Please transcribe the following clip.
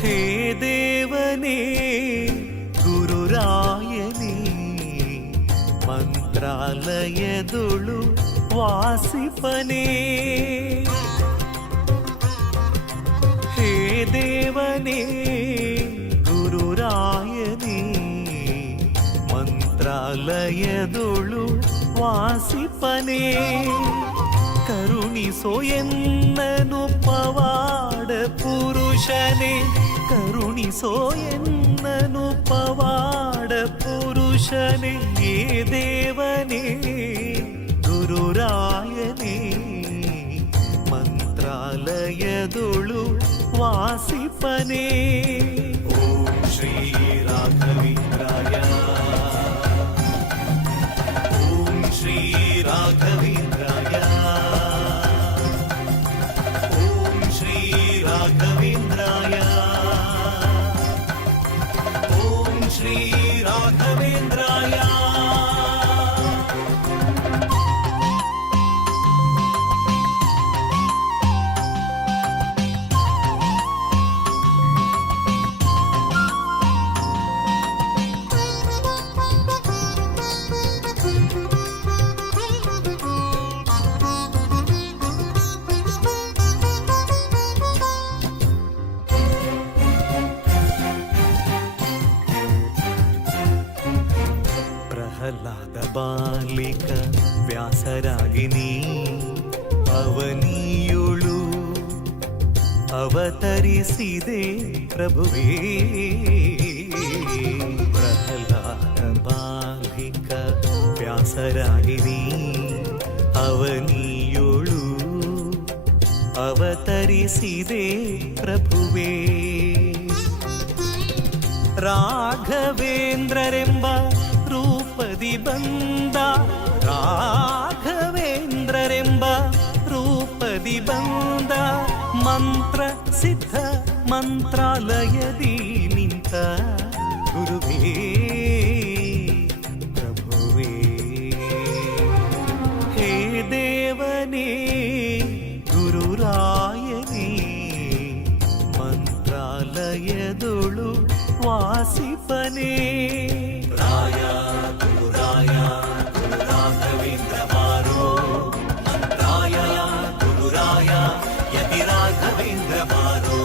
ಹೇ ದೇವನೇ ಗುರುರಾಯನೇ ಮಂತ್ರಾಲಯದೊಳು ವಾಸಿಪನೇ. ಹೇ ದೇವನೇ ಗುರುರಾಯನೇ ಮಂತ್ರಾಲಯದೊಳು ವಾಸಿಪನೇ. ಕರುಣಿಸೋ ಎನ್ನನು ಪವಾಡ ಪುರುಷನೇ, ಕರುಣಿಸೋ ಎನ್ನನು ಪವಾಡ ಪುರುಷನೇ. ಏ ದೇವನೇ ಗುರುರಾಯನೇ ಮಂತ್ರಾಲಯದೊಳು ವಾಸಿಪನೇ. ಓಂ ಶ್ರೀ ರಾಘವೇಂದ್ರಾಯ, ಓಂ ಶ್ರೀ ರಾಘವೇಂದ್ರಾಯ, ಓಂ ಶ್ರೀ ರಾಘವೇಂದ್ರಾಯ, ಓಂ ಶ್ರೀ ರಾಘವೇಂದ್ರಾಯ. ಪ್ರಹ್ಲಾದ ಬಾಲಿಕ ವ್ಯಾಸರಾಗಿನಿ ಅವನಿಯುಳು ಅವತರಿಸಿದೆ ಪ್ರಭುವೇ. ಪ್ರಹ್ಲಾದ ಬಾಲಿಕ ವ್ಯಾಸರಾಗಿನಿ ಅವನಿಯುಳು ಅವತರಿಸಿದೆ ಪ್ರಭುವೇ. ರಾಘವೇಂದ್ರರೆಂಬ ರೂಪದಿ ಬಂದ, ರಾಘವೇಂದ್ರರೆಂಬ ರೂಪದಿ ಬಂದ, ಮಂತ್ರ ಸಿದ್ಧ ಮಂತ್ರಾಲಯದಿ ನಿಂತ ಗುರುವೇ ಪ್ರಭುವೇ. ಹೇ ದೇವನೇ ಗುರುರಾಯನೇ ಮಂತ್ರಾಲಯದೊಳು ವಾಸಿಪನೇ. ರಾಯ ಗುರುರಾಯ ಗುರು ರಾಘವೇಂದ್ರ ಬಾರೋ, ಮಂತ್ರಾಯ ಗುರುರಾಯ ಯತಿ ರಾಘವೇಂದ್ರ ಬಾರೋ.